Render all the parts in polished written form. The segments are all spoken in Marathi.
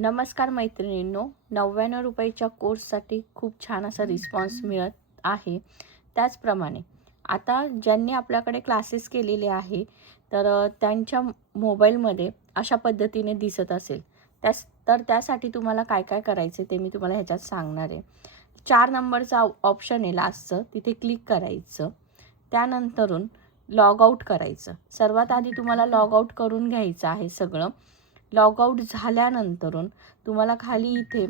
नमस्कार मैत्रिणींनो, 99 रुपयाच्या कोर्ससाठी खूप छान असा रिस्पॉन्स मिळत आहे. त्याचप्रमाणे आता ज्यांनी आपल्याकडे क्लासेस केलेले आहे तर त्यांच्या मोबाईलमध्ये अशा पद्धतीने दिसत असेल तर त्यासाठी तुम्हाला काय काय करायचे ते मी तुम्हाला ह्याच्यात सांगणार आहे. 4 नंबरचा ऑप्शन आहे लास्टचं, तिथे क्लिक करायचं. त्यानंतरून लॉग आउट करायचं. सर्वात आधी तुम्हाला लॉग आउट करून घ्यायचं आहे सगळं. लॉग आउट झाल्यानंतरून तुम्हाला खाली इथे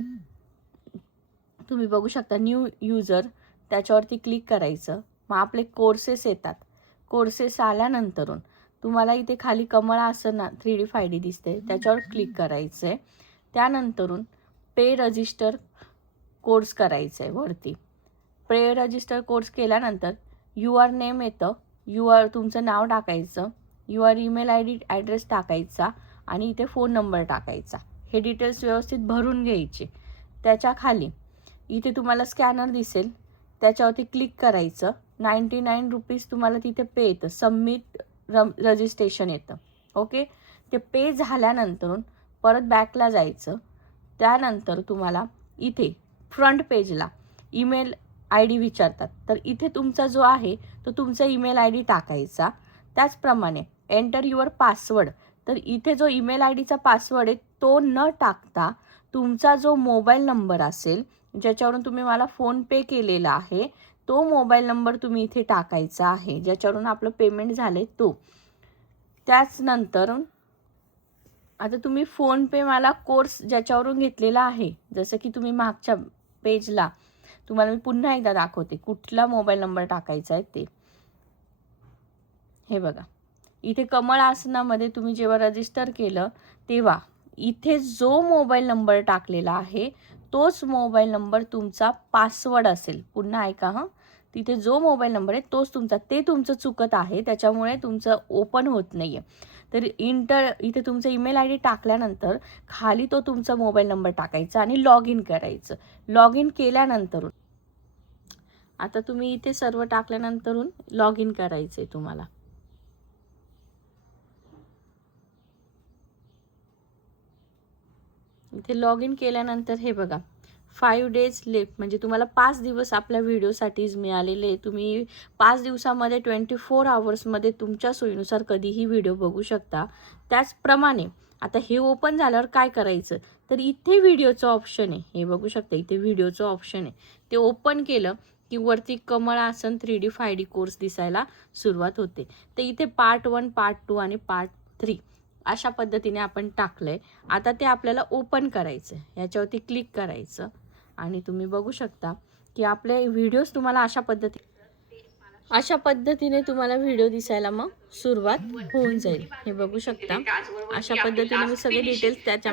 तुम्ही बघू शकता न्यू युजर, त्याच्यावरती क्लिक करायचं. मग आपले कोर्सेस येतात. कोर्सेस आल्यानंतरून तुम्हाला इथे खाली कमळ आसन 3D 5D दिसते, त्याच्यावर क्लिक करायचं आहे. त्यानंतरून पे रजिस्टर कोर्स करायचं आहे वरती. पे रजिस्टर कोर्स केल्यानंतर युअर नेम येतं, तुमचं नाव टाकायचं, युअर ईमेल ID ॲड्रेस टाकायचा आणि इथे फोन नंबर टाकायचा. हे डिटेल्स व्यवस्थित भरून घ्यायचे. त्याच्या खाली इथे तुम्हाला स्कॅनर दिसेल, त्याच्यावरती क्लिक करायचं. 99 रुपीज तुम्हाला तिथे पे येतं, सबमिट रजिस्ट्रेशन येतं. ओके, ते पे झाल्यानंतरून परत बॅकला जायचं. त्यानंतर तुम्हाला इथे फ्रंट पेजला ईमेल ID विचारतात, तर इथे तुमचा जो आहे तो तुमचा ईमेल ID टाकायचा. त्याचप्रमाणे एंटर युअर पासवर्ड, तर इथे जो ईमेल IDचा पासवर्ड आहे तो न टाकता तुमचा जो मोबाईल नंबर असेल ज्याच्यावरून तुम्ही मला फोनपे केलेला आहे तो मोबाईल नंबर तुम्ही इथे टाकायचा आहे, ज्याच्यावरून आपलं पेमेंट झाले तो. त्याचनंतर आता तुम्ही फोनपे मला कोर्स ज्याच्यावरून घेतलेला आहे, जसं की तुम्ही मागच्या पेजला तुम्हाला मी पुन्हा एकदा दाखवते कुठला मोबाईल नंबर टाकायचा आहे ते. हे बघा, इथे कमळ आसनामध्ये तुम्ही जेव्हा रजिस्टर केलं तेव्हा इथे जो मोबाईल नंबर टाकलेला आहे तोच मोबाईल नंबर तुमचा पासवर्ड असेल. पुन्हा ऐका हां, तिथे जो मोबाईल नंबर आहे तोच तुमचा, ते तुमचं चुकत आहे, त्याच्यामुळे तुमचं ओपन होत नाही आहे. तर इथे तुमचं ईमेल ID टाकल्यानंतर खाली तो तुमचा मोबाईल नंबर टाकायचा आणि लॉग इन करायचं. लॉग इन केल्यानंतर आता तुम्ही इथे सर्व टाकल्यानंतरून लॉग इन करायचं आहे तुम्हाला. इथे लॉग इन केल्यानंतर हे बघा 5 डेज लेफ्ट, म्हणजे तुम्हाला 5 दिवस आपल्या व्हिडिओसाठीच मिळालेले. तुम्ही 5 दिवसामध्ये 24 आवर्समध्ये तुमच्या सोयीनुसार कधीही व्हिडिओ बघू शकता. त्याचप्रमाणे आता हे ओपन झाल्यावर काय करायचं, तर इथे व्हिडिओचं ऑप्शन आहे, हे बघू शकता इथे व्हिडिओचं ऑप्शन आहे. ते ओपन केलं की वरती कमळ आसन 3D 5D कोर्स दिसायला सुरुवात होते. तर इथे पार्ट 1, पार्ट 2 आणि पार्ट 3 अशा पद्धतीने आपण टाकलंय. आता ते आपल्याला ओपन करायचं आहे. याच्यावरती क्लिक करायचं आणि तुम्ही बघू शकता की आपले व्हिडिओज तुम्हाला अशा पद्धतीने तुम्हाला व्हिडिओ दिसायला मग सुरुवात होऊन जाईल. हे बघू शकता, अशा पद्धतीने मी सगळे डिटेल्स त्याच्या